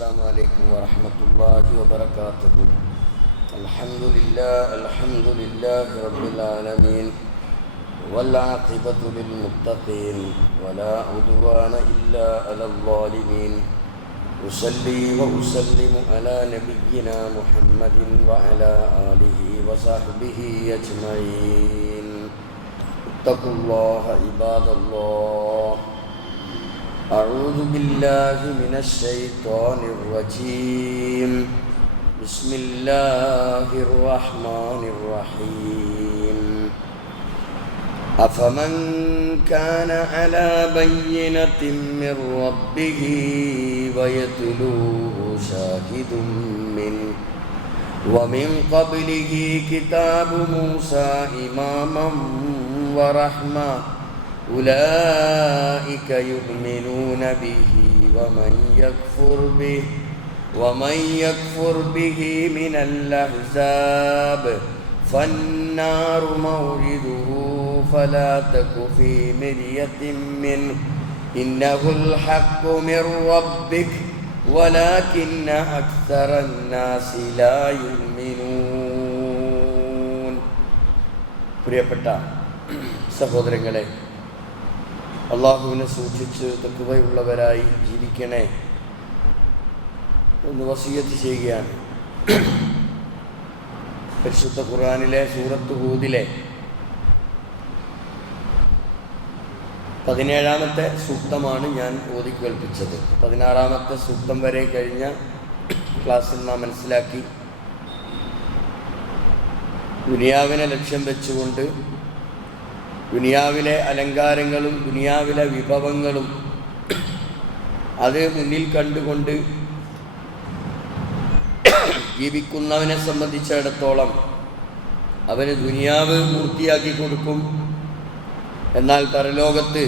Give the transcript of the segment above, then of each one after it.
السلام عليكم ورحمة الله وبركاته. الحمد لله الحمد لله رب العالمين والعاقبة للمتقين ولا عدوان إلا على الظالمين. أصلي وأسلم على نبينا محمد وعلى آله وصحبه أجمعين. اتقوا الله عباد الله. أعوذ بالله من الشيطان الرجيم. بسم الله الرحمن الرحيم. أفمن كان على بينة من ربه ويتلوه شاهد منه. ومن قبله كتاب موسى إماما ورحمة. أولئك يؤمنون به ومن يكفر به ومن يكفر به من الأحزاب فالنار موعده فلا تك في مرية منه إنه الحق من ربك ولكن أكثر الناس لا يؤمنون പ്രിയപ്പെട്ട സഹോദരങ്ങളെ അള്ളാഹുവിനെ സൂക്ഷിച്ച് തക്കുവയുള്ളവരായി ജീവിക്കണേ എന്ന് വസീയത്ത് ചെയ്യുകയാണ്. പരിശുദ്ധ ഖുർആാനിലെ സൂറത്ത് ഹൂദിലെ പതിനേഴാമത്തെ സൂക്തമാണ് ഞാൻ ഓതി കേൾപ്പിച്ചത്. പതിനാറാമത്തെ സൂക്തം വരെ കഴിഞ്ഞ ക്ലാസ്സിൽ നാം മനസ്സിലാക്കി. ദുനിയാവിനെ ലക്ഷ്യം വെച്ചുകൊണ്ട് ദുനിയാവിലെ അലങ്കാരങ്ങളും ദുനിയാവിലെ വിഭവങ്ങളും അത് മുന്നിൽ കണ്ടുകൊണ്ട് ജീവിക്കുന്നവനെ സംബന്ധിച്ചിടത്തോളം അവന് ദുനിയാവ് പൂർത്തിയാക്കി കൊടുക്കും. എന്നാൽ പരലോകത്ത്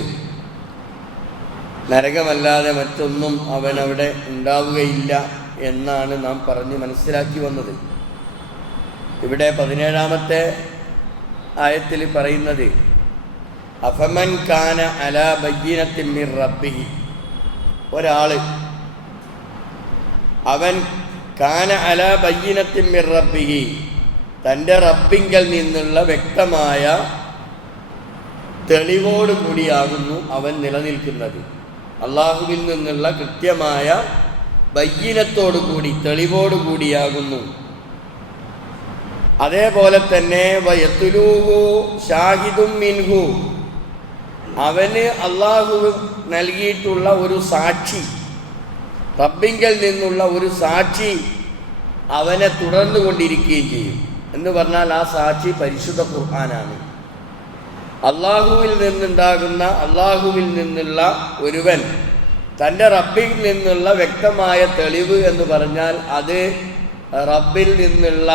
നരകമല്ലാതെ മറ്റൊന്നും അവനവിടെ ഉണ്ടാവുകയില്ല എന്നാണ് നാം പറഞ്ഞ് മനസ്സിലാക്കി വന്നത്. ഇവിടെ പതിനേഴാമത്തെ ആയത്തിൽ പറയുന്നത് അഫമൻ കാന അല മിർ റബ്ബിഹി. ഒരാൾ അവൻ കാന അല മിർ റബ്ബിഹി. തന്റെ റബ്ബിങ്കൽ നിന്നുള്ള വ്യക്തമായ തെളിവോട് കൂടിയാകുന്നു അവൻ നിലനിൽക്കുന്നത്. അള്ളാഹുവിൽ നിന്നുള്ള കൃത്യമായ ബയ്യനത്തോടു കൂടി തെളിവോട് കൂടിയാകുന്നു. അതേപോലെ തന്നെ വയത്തുലൂഹു ഷാഹിദും മിൻഹു. അവന് അള്ളാഹു നൽകിയിട്ടുള്ള ഒരു സാക്ഷി റബ്ബിങ്കൽ നിന്നുള്ള ഒരു സാക്ഷി അവനെ തുടർന്നു കൊണ്ടിരിക്കുകയും ചെയ്യും. എന്ന് പറഞ്ഞാൽ ആ സാക്ഷി പരിശുദ്ധ ഖുർആനാണ്. അള്ളാഹുവിൽ നിന്നുണ്ടാകുന്ന അള്ളാഹുവിൽ നിന്നുള്ള ഒരുവൻ തന്റെ റബ്ബിൽ നിന്നുള്ള വ്യക്തമായ തെളിവ് എന്ന് പറഞ്ഞാൽ അത് റബ്ബിൽ നിന്നുള്ള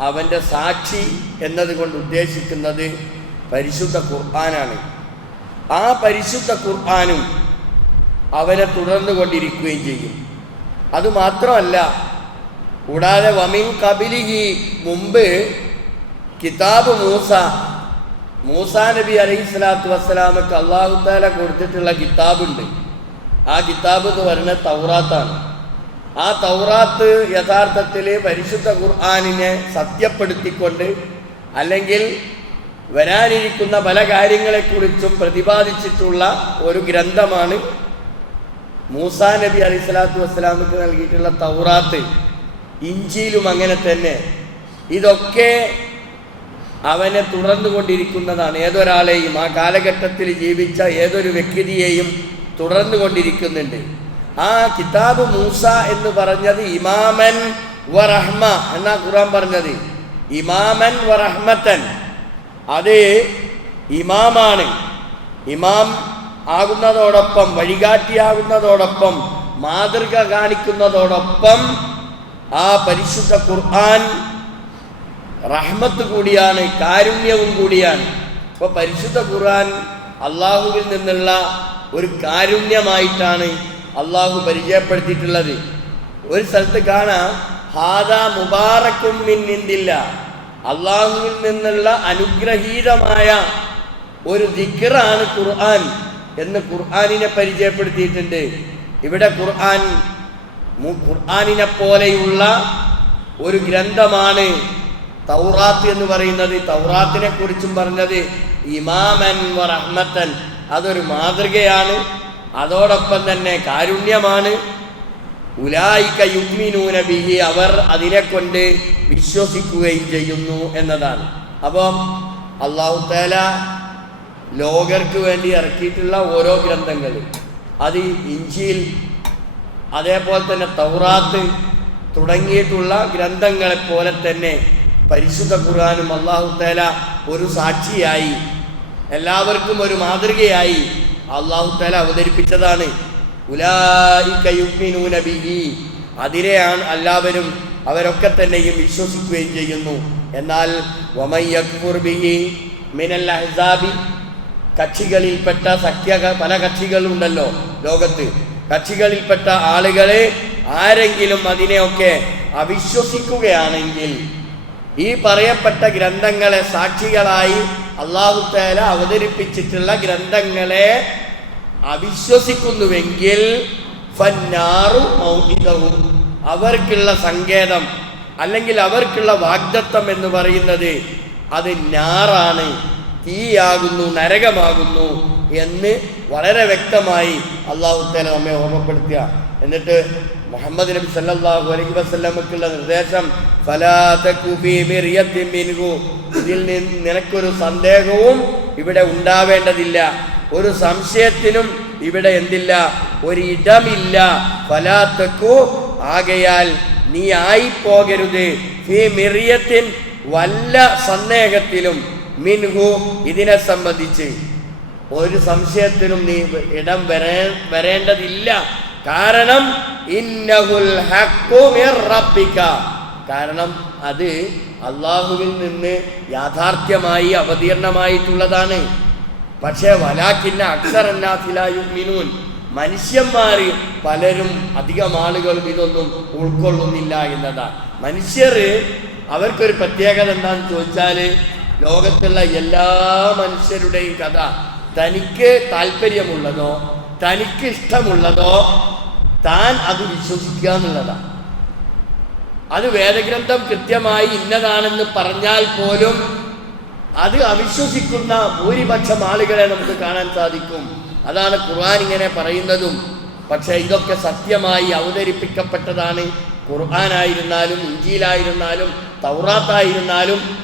അവന്റെ സാക്ഷി എന്നതുകൊണ്ട് ഉദ്ദേശിക്കുന്നത് പരിശുദ്ധ ഖുർആനാണ്. ആ പരിശുദ്ധ ഖുർആാനും അവരെ തുടർന്നു കൊണ്ടിരിക്കുകയും ചെയ്യും. അതുമാത്രമല്ല കൂടാതെ വമിൻ കബിലിഹി മുമ്പ് കിതാബ് മൂസ മൂസാ നബി അലൈഹി സ്വലാത്തു വസ്സലാമക്ക് അള്ളാഹുത്താല കൊടുത്തിട്ടുള്ള കിതാബുണ്ട്. ആ കിതാബ് എന്ന് പറയുന്നത് തൗറാത്താണ്. ആ തൗറാത്ത് യഥാർത്ഥത്തിൽ പരിശുദ്ധ ഖുർആാനിനെ സത്യപ്പെടുത്തിക്കൊണ്ട് അല്ലെങ്കിൽ വരാനിരിക്കുന്ന പല കാര്യങ്ങളെക്കുറിച്ചും പ്രതിപാദിച്ചിട്ടുള്ള ഒരു ഗ്രന്ഥമാണ് മൂസാ നബി അലിസ്ലാത്തു വസ്സലാമക്ക് നൽകിയിട്ടുള്ള തൗറാത്ത്. ഇഞ്ചിയിലും അങ്ങനെ തന്നെ. ഇതൊക്കെ അവനെ തുടർന്നു കൊണ്ടിരിക്കുന്നതാണ്. ഏതൊരാളെയും ആ കാലഘട്ടത്തിൽ ജീവിച്ച ഏതൊരു വ്യക്തിയെയും തുടർന്നു കൊണ്ടിരിക്കുന്നുണ്ട്. ആ കിതാബ് മൂസ എന്ന് പറഞ്ഞത് ഇമാമൻ വറഹ്മ എന്നാ ഖുറാൻ പറഞ്ഞത്? ഇമാമൻ വറഹ്മത്തൻ അത് ഇമാമാണ്. ഇമാം ആകുന്നതോടൊപ്പം വഴികാട്ടിയാകുന്നതോടൊപ്പം മാതൃക കാണിക്കുന്നതോടൊപ്പം ആ പരിശുദ്ധ ഖുർആൻ റഹ്മത്ത് കൂടിയാണ് കാരുണ്യവും കൂടിയാണ്. അപ്പോൾ പരിശുദ്ധ ഖുർആൻ അള്ളാഹുവിൽ നിന്നുള്ള ഒരു കാരുണ്യമായിട്ടാണ് അള്ളാഹു പരിചയപ്പെടുത്തിയിട്ടുള്ളത്. ഒരു സ്ഥലത്ത് കാണാം ഹാദ മുബാറക്കും മിന്നിന്തില്ല അള്ളാഹുവിൽ നിന്നുള്ള അനുഗ്രഹീതമായ ഒരു ദിക്റാണ് ഖുർആൻ എന്ന് ഖുർആാനിനെ പരിചയപ്പെടുത്തിയിട്ടുണ്ട്. ഇവിടെ ഖുർആൻ ഖുർആാനിനെ പോലെയുള്ള ഒരു ഗ്രന്ഥമാണ് തൗറാത്ത് എന്ന് പറയുന്നത്. തൗറാത്തിനെ കുറിച്ചും പറഞ്ഞത് ഇമാമൻ റഹ്മത്തൻ അതൊരു മാതൃകയാണ്. അതോടൊപ്പം തന്നെ കാരുണ്യമാണ്. ഉലായിക്ക യുഗ്മിനൂന ബിഹി അവർ അതിനെ കൊണ്ട് വിശ്വസിക്കുകയും ചെയ്യുന്നു എന്നതാണ്. അപ്പം അള്ളാഹു തേല ലോകർക്ക് വേണ്ടി ഇറക്കിയിട്ടുള്ള ഓരോ ഗ്രന്ഥങ്ങൾ. അത് ഇഞ്ചിയിൽ അതേപോലെ തന്നെ തൗറാത്ത് തുടങ്ങിയിട്ടുള്ള ഗ്രന്ഥങ്ങളെ പോലെ തന്നെ പരിശുദ്ധ ഖുർആാനും അള്ളാഹു തേല ഒരു സാക്ഷിയായി. എല്ലാവർക്കും ഒരു മാതൃകയായി അള്ളാഹു തേല അവതരിപ്പിച്ചതാണ്. ഉലായിക യുഗ്മിനൂന ബിഹി. അതിനെയാണ് എല്ലാവരും അവരൊക്കെ തന്നെയും വിശ്വസിക്കുകയും ചെയ്യുന്നു. എന്നാൽ അഹ്സാബി കക്ഷികളിൽപ്പെട്ട സഖ്യ പല കക്ഷികളുണ്ടല്ലോ ലോകത്ത്. കക്ഷികളിൽപ്പെട്ട ആളുകളെ ആരെങ്കിലും അതിനെയൊക്കെ അവിശ്വസിക്കുകയാണെങ്കിൽ ഈ പറയപ്പെട്ട ഗ്രന്ഥങ്ങളെ സാക്ഷികളായി അള്ളാഹുത്തേല അവതരിപ്പിച്ചിട്ടുള്ള ഗ്രന്ഥങ്ങളെ അവിശ്വസിക്കുന്നുവെങ്കിൽ. അവർക്കുള്ള സങ്കേതം അല്ലെങ്കിൽ അവർക്കുള്ള വാഗ്ദത്തം എന്ന് പറയുന്നത് അത് ഞാറാണ് തീയാകുന്നു നരകമാകുന്നു എന്ന് വളരെ വ്യക്തമായി അള്ളാഹു തആല നമ്മെ ഓർമ്മപ്പെടുത്തുക എന്നിട്ട് മുഹമ്മദ് നബി സല്ലാഹു അലൈഹി വസ്ലമക്കുള്ള നിർദ്ദേശം ഇതിൽ നിനക്കൊരു സന്ദേഹവും ഇവിടെ ഉണ്ടാവേണ്ടതില്ല ഒരു സംശയത്തിനും ഇവിടെ എന്തില്ല ഒരിടമില്ല. ഫലാത്തക്കു ആകയാൽ നീ ആയി ആയിപ്പോകരുത്. ഫീ മിറിയത്തിൻ വല്ല സന്ദേഹത്തിലും മിൻഹു ഇതിനെ സംബന്ധിച്ച്. ഒരു സംശയത്തിനും നീ ഇടം വരേ വരേണ്ടതില്ല. കാരണം ഇന്നഹുൽ റബ്ബിക. കാരണം അത് അള്ളാഹുവിൽ നിന്ന് യാഥാർത്ഥ്യമായി അവതീർണമായിട്ടുള്ളതാണ്. പക്ഷേ വലാക്കിന്ന അക്സരല്ലാത്തിലായും മനുഷ്യന്മാർ പലരും അധികം ആളുകളും ഇതൊന്നും ഉൾക്കൊള്ളുന്നില്ല എന്നതാണ്. മനുഷ്യർ അവർക്കൊരു പ്രത്യേകത എന്താണെന്ന് ചോദിച്ചാൽ ലോകത്തുള്ള എല്ലാ മനുഷ്യരുടെയും കഥ തനിക്ക് താല്പര്യമുള്ളതോ തനിക്ക് ഇഷ്ടമുള്ളതോ താൻ അത് വിശ്വസിക്കുക എന്നുള്ളതാണ്. അത് വേദഗ്രന്ഥം കൃത്യമായി ഇന്നതാണെന്ന് പറഞ്ഞാൽ പോലും അത് അവിശ്വസിക്കുന്ന ഭൂരിപക്ഷം ആളുകളെ നമുക്ക് കാണാൻ സാധിക്കും. അതാണ് ഖുർആൻ ഇങ്ങനെ പറയുന്നതും. പക്ഷേ ഇതൊക്കെ സത്യമായി അവതരിപ്പിക്കപ്പെട്ടതാണ്. ഖുർആനായിരുന്നാലും ഇഞ്ചിയിലായിരുന്നാലും തൗറാത്തായിരുന്നാലും.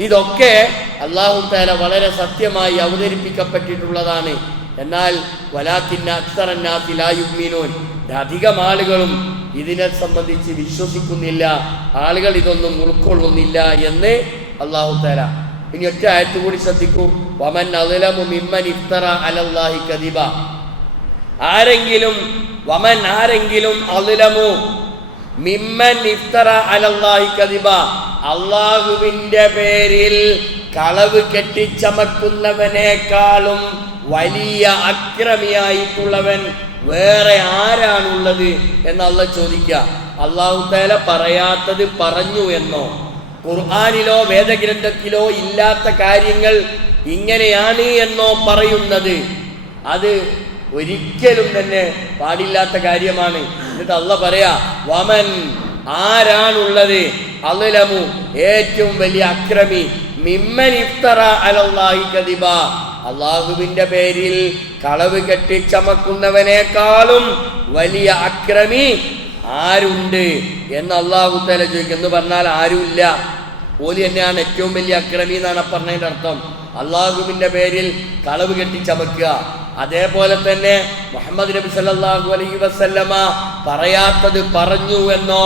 ഇതൊക്കെ അള്ളാഹു താല വളരെ സത്യമായി അവതരിപ്പിക്കപ്പെട്ടിട്ടുള്ളതാണ്. എന്നാൽ വലാത്തിന്റെ അക്സറന്നാത്തിലായുമീനോൻ അധികം ആളുകളും ഇതിനെ സംബന്ധിച്ച് വിശ്വസിക്കുന്നില്ല. ആളുകൾ ഇതൊന്നും ഉൾക്കൊള്ളുന്നില്ല എന്ന് അള്ളാഹു താല ഇനി ഒറ്റ ആയത്ത് കൂടി ശ്രദ്ധിക്കൂ. വമൻ അലമു മിമ്മൻ ഇഫ്തറ അലല്ലാഹി കദിബ. ആരെങ്കിലും വമൻ ആരെങ്കിലും അലമു മിമ്മൻ ഇഫ്തറ അലല്ലാഹി കദിബ അള്ളാഹുവിന്റെ പേരിൽ കളവ് കെട്ടിച്ചമക്കുന്നവനേക്കാളും വലിയ അക്രമിയായിട്ടുള്ളവൻ വേറെ ആരാണുള്ളത് എന്ന് അള്ള ചോദിക്കുക. അള്ളാഹു തആല പറയാത്തത് പറഞ്ഞു എന്നോ? ഖുർആാനിലോ വേദഗ്രന്ഥത്തിലോ ഇല്ലാത്ത കാര്യങ്ങൾ ഇങ്ങനെയാണ് എന്നോ പറയുന്നത്. അത് ഒരിക്കലും തന്നെ പാടില്ലാത്ത കാര്യമാണ്. എന്നിട്ട് അള്ള പറയാ വമൻ ആരാണുള്ളത്? അലമു ഏറ്റവും വലിയ അക്രമി മിമ്മൻ ഇഫ്തറ അലല്ലാഹി കദിബ. അള്ളാഹുവിന്റെ പേരിൽ കളവ് കെട്ടി കെട്ടിച്ചമക്കുന്നവനേക്കാളും വലിയ അക്രമി ആരുണ്ട് എന്ന് അള്ളാഹുത്തല തല ചോദിക്കും. എന്ന് പറഞ്ഞാൽ ആരുമില്ല. ഓലി തന്നെയാണ് ഏറ്റവും വലിയ അക്രമി എന്നാണ് പറഞ്ഞതിന്റെ അർത്ഥം. അള്ളാഹുവിന്റെ പേരിൽ കളവ് കെട്ടി ചമക്കുക. അതേപോലെ തന്നെ മുഹമ്മദ് നബി സല്ലാഹു അലൈഹി വസല്ലമ പറയാത്തത് പറഞ്ഞു എന്നോ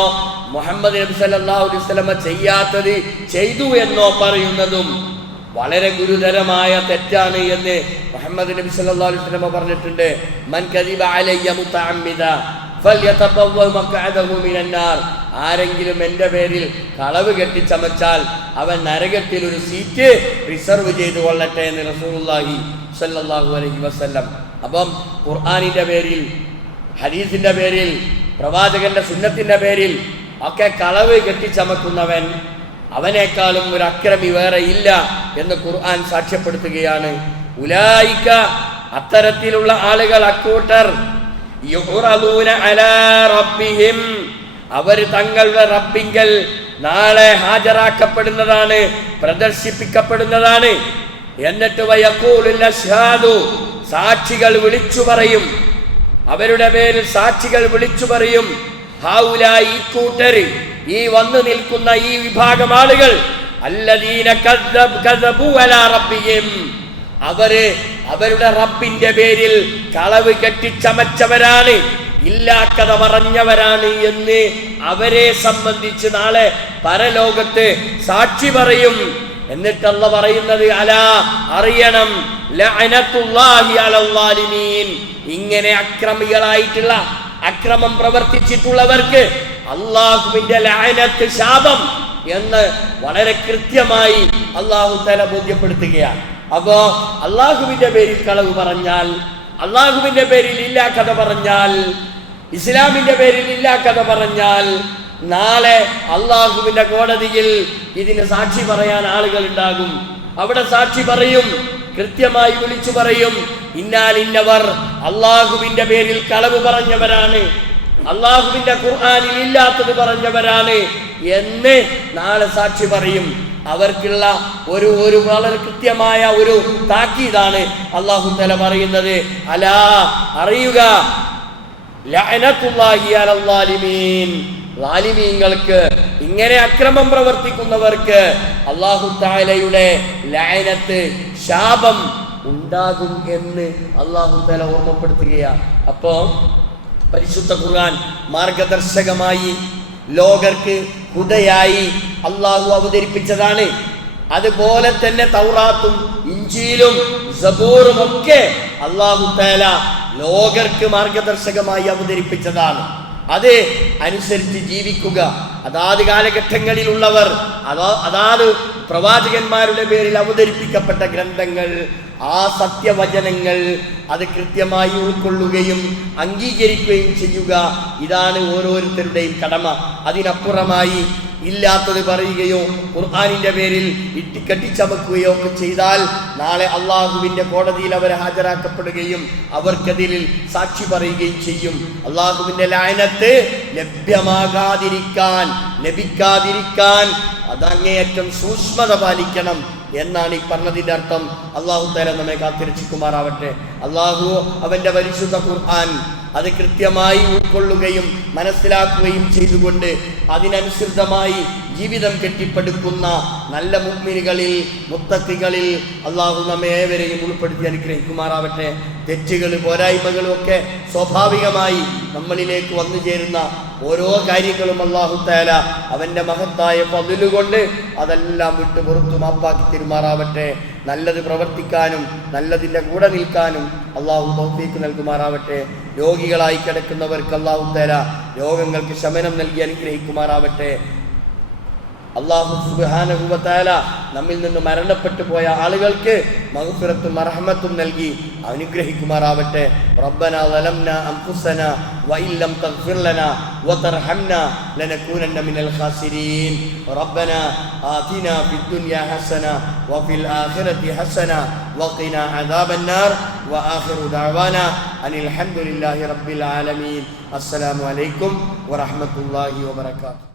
മുഹമ്മദ് നബി സല്ലാഹു അലൈഹി വസ്ലമ ചെയ്യാത്തത് ചെയ്തു എന്നോ പറയുന്നതും വളരെ ഗുരുതരമായ തെറ്റാണ് എന്ന് മുഹമ്മദ് നബി സല്ലാ അലൈഹി വസ്ലമ പറഞ്ഞിട്ടുണ്ട്. മൻ കദിബ ആരെങ്കിലും എന്റെ പേരിൽ കളവ് കെട്ടിച്ചമച്ചാൽ അവൻ നരകത്തിൽ ഒരു സീറ്റ് റിസർവ് ചെയ്തു കൊള്ളട്ടെ എന്ന് റസൂലുള്ളാഹി സല്ലല്ലാഹു അലൈഹി വസല്ലം. അപ്പം ഖുർആാനിന്റെ പേരിൽ ഹദീസിന്റെ പേരിൽ പ്രവാചകന്റെ സുന്നത്തിന്റെ പേരിൽ ഒക്കെ കളവ് കെട്ടിച്ചമക്കുന്നവൻ അവനേക്കാളും ഒരു അക്രമി വേറെ ഇല്ല എന്ന് ഖുർആൻ സാക്ഷ്യപ്പെടുത്തുകയാണ്. ഉലായിക്ക അത്തരത്തിലുള്ള ആളുകൾ അക്കൂട്ടർ അവർ തങ്ങളുടെ റബ്ബിങ്കൽ നാളെ ഹാജരാക്കപ്പെടുന്നതാണ് പ്രദർശിപ്പിക്കപ്പെടുന്നതാണ്. എന്നിട്ട് സാക്ഷികൾ വിളിച്ചു പറയും. അവരുടെ പേരിൽ സാക്ഷികൾ വിളിച്ചു പറയും. ഹൗല ഈ കൂട്ടർ ഈ വന്നു നിൽക്കുന്ന ഈ വിഭാഗം ആളുകൾ അവർ അവരുടെ റബ്ബിന്റെ പേരിൽ കളവ് കെട്ടിച്ചമച്ചവരാണ് ഇല്ലാക്കഥ പറഞ്ഞവരാണ് എന്ന് അവരെ സംബന്ധിച്ച് നാളെ പരലോകത്ത് സാക്ഷി പറയും. എന്നിട്ടല്ല പറയുന്നത് അല അറിയണം. ഇങ്ങനെ അക്രമികളായിട്ടുള്ള അക്രമം പ്രവർത്തിച്ചിട്ടുള്ളവർക്ക് അള്ളാഹുവിന്റെ ലഅനത്ത് ശാപം എന്ന് വളരെ കൃത്യമായി അള്ളാഹു തല ബോധ്യപ്പെടുത്തുകയാണ്. അപ്പോ അള്ളാഹുവിന്റെ പേരിൽ കളവ് പറഞ്ഞാൽ അള്ളാഹുവിന്റെ പേരിൽ ഇല്ലാ കഥ പറഞ്ഞാൽ ഇസ്ലാമിന്റെ പേരിൽ ഇല്ലാ കഥ പറഞ്ഞാൽ നാളെ അള്ളാഹുവിന്റെ കോടതിയിൽ ഇതിന് സാക്ഷി പറയാൻ ആളുകൾ ഉണ്ടാകും. അവിടെ സാക്ഷി പറയും കൃത്യമായി വിളിച്ചു പറയും ഇന്നാൽ ഇന്നവർ അള്ളാഹുവിന്റെ പേരിൽ കളവ് പറഞ്ഞവരാണ്. അള്ളാഹുവിന്റെ ഖുർആനിൽ ഇല്ലാത്തത് പറഞ്ഞവരാണ് എന്ന് നാളെ സാക്ഷി പറയും. അവർക്കുള്ള ഒരു ഒരു വളരെ കൃത്യമായ ഒരു താക്കീതാണ് അള്ളാഹു തല പറയുന്നത്. അലാ അറിയുക. ളാലിമീങ്ങൾക്ക് ഇങ്ങനെ അക്രമം പ്രവർത്തിക്കുന്നവർക്ക് അള്ളാഹു താലയുടെ ലയനത്ത് ശാപം ഉണ്ടാകും എന്ന് അള്ളാഹു തല ഓർമ്മപ്പെടുത്തുകയാണ്. അപ്പോ പരിശുദ്ധ ഖുർആൻ മാർഗദർശകമായി ലോകർക്ക് ഹുദയായി അള്ളാഹു അവതരിപ്പിച്ചതാണ്. അതുപോലെ തന്നെ തൗറാത്തും ഇഞ്ചിയിലും സബൂറും ഒക്കെ അള്ളാഹു തേല ലോകർക്ക് മാർഗദർശകമായി അവതരിപ്പിച്ചതാണ്. അത് അനുസരിച്ച് ജീവിക്കുക. അതാത് കാലഘട്ടങ്ങളിലുള്ളവർ അതാ അതാത് പ്രവാചകന്മാരുടെ പേരിൽ അവതരിപ്പിക്കപ്പെട്ട ഗ്രന്ഥങ്ങൾ ആ സത്യവചനങ്ങൾ അത് കൃത്യമായി ഉൾക്കൊള്ളുകയും അംഗീകരിക്കുകയും ചെയ്യുക. ഇതാണ് ഓരോരുത്തരുടെയും കടമ. അതിനപ്പുറമായി ഇല്ലാത്തത് പറയുകയോ ഖുർആാനിന്റെ പേരിൽ ഇട്ടിക്കട്ടിച്ചമക്കുകയോ ഒക്കെ ചെയ്താൽ നാളെ അള്ളാഹുവിന്റെ കോടതിയിൽ അവർ ഹാജരാക്കപ്പെടുകയും അവർക്കെതിരിൽ സാക്ഷി പറയുകയും ചെയ്യും. അള്ളാഹുവിന്റെ ലായനത്ത് ലഭ്യമാകാതിരിക്കാൻ ലഭിക്കാതിരിക്കാൻ അതങ്ങേയറ്റം സൂക്ഷ്മത പാലിക്കണം എന്നാണ് ഈ പറഞ്ഞതിന്റെ അർത്ഥം. അള്ളാഹു തല നമ്മെ കാത്തിരക്ഷിക്കുമാറാവട്ടെ. അള്ളാഹു അവന്റെ പരിശുദ്ധ ഖുർആൻ അത് കൃത്യമായി ഉൾക്കൊള്ളുകയും മനസ്സിലാക്കുകയും ചെയ്തുകൊണ്ട് അതിനനുസൃതമായി ജീവിതം കെട്ടിപ്പടുക്കുന്ന നല്ല മുഗ്മിനികളിൽ മുത്തക്കികളിൽ അള്ളാഹു നമ്മെ ഏവരെയും ഉൾപ്പെടുത്തി അനുഗ്രഹിക്കുമാറാവട്ടെ. തെറ്റുകൾ പോരായ്മകളും ഒക്കെ സ്വാഭാവികമായി നമ്മളിലേക്ക് വന്നു ചേരുന്ന ഓരോ കാര്യങ്ങളും അള്ളാഹു തേല അവന്റെ മഹത്തായ പതിലുകൊണ്ട് അതെല്ലാം വിട്ട് പുറത്തു മാപ്പാക്കി തിരുമാറാവട്ടെ. നല്ലത് പ്രവർത്തിക്കാനും നല്ലതിന്റെ കൂടെ നിൽക്കാനും അള്ളാഹു തൗഫീക്ക് നൽകുമാറാവട്ടെ. രോഗികളായി കിടക്കുന്നവർക്ക് അള്ളാഹു തേല രോഗങ്ങൾക്ക് ശമനം നൽകി അനുഗ്രഹിക്കുമാറാവട്ടെ. അള്ളാഹു സുബാനഹുവത്താല നമ്മിൽ നിന്ന് മരണപ്പെട്ടു പോയ ആളുകൾക്ക് മഹഫിറത്തും അർഹമത്തും നൽകി അനുഗ്രഹിക്കുമാറാവട്ടെ റബ്ബന ظلمنا أنفسنا وإن لم تغفر لنا وترحمنا لنكونن من الخاسرين ربنا آتنا في الدنيا حسنة وفي الآخرة حسنة وقنا عذاب النار وآخر دعوانا أن الحمد لله رب العالمين السلام عليكم ورحمة الله وبركاته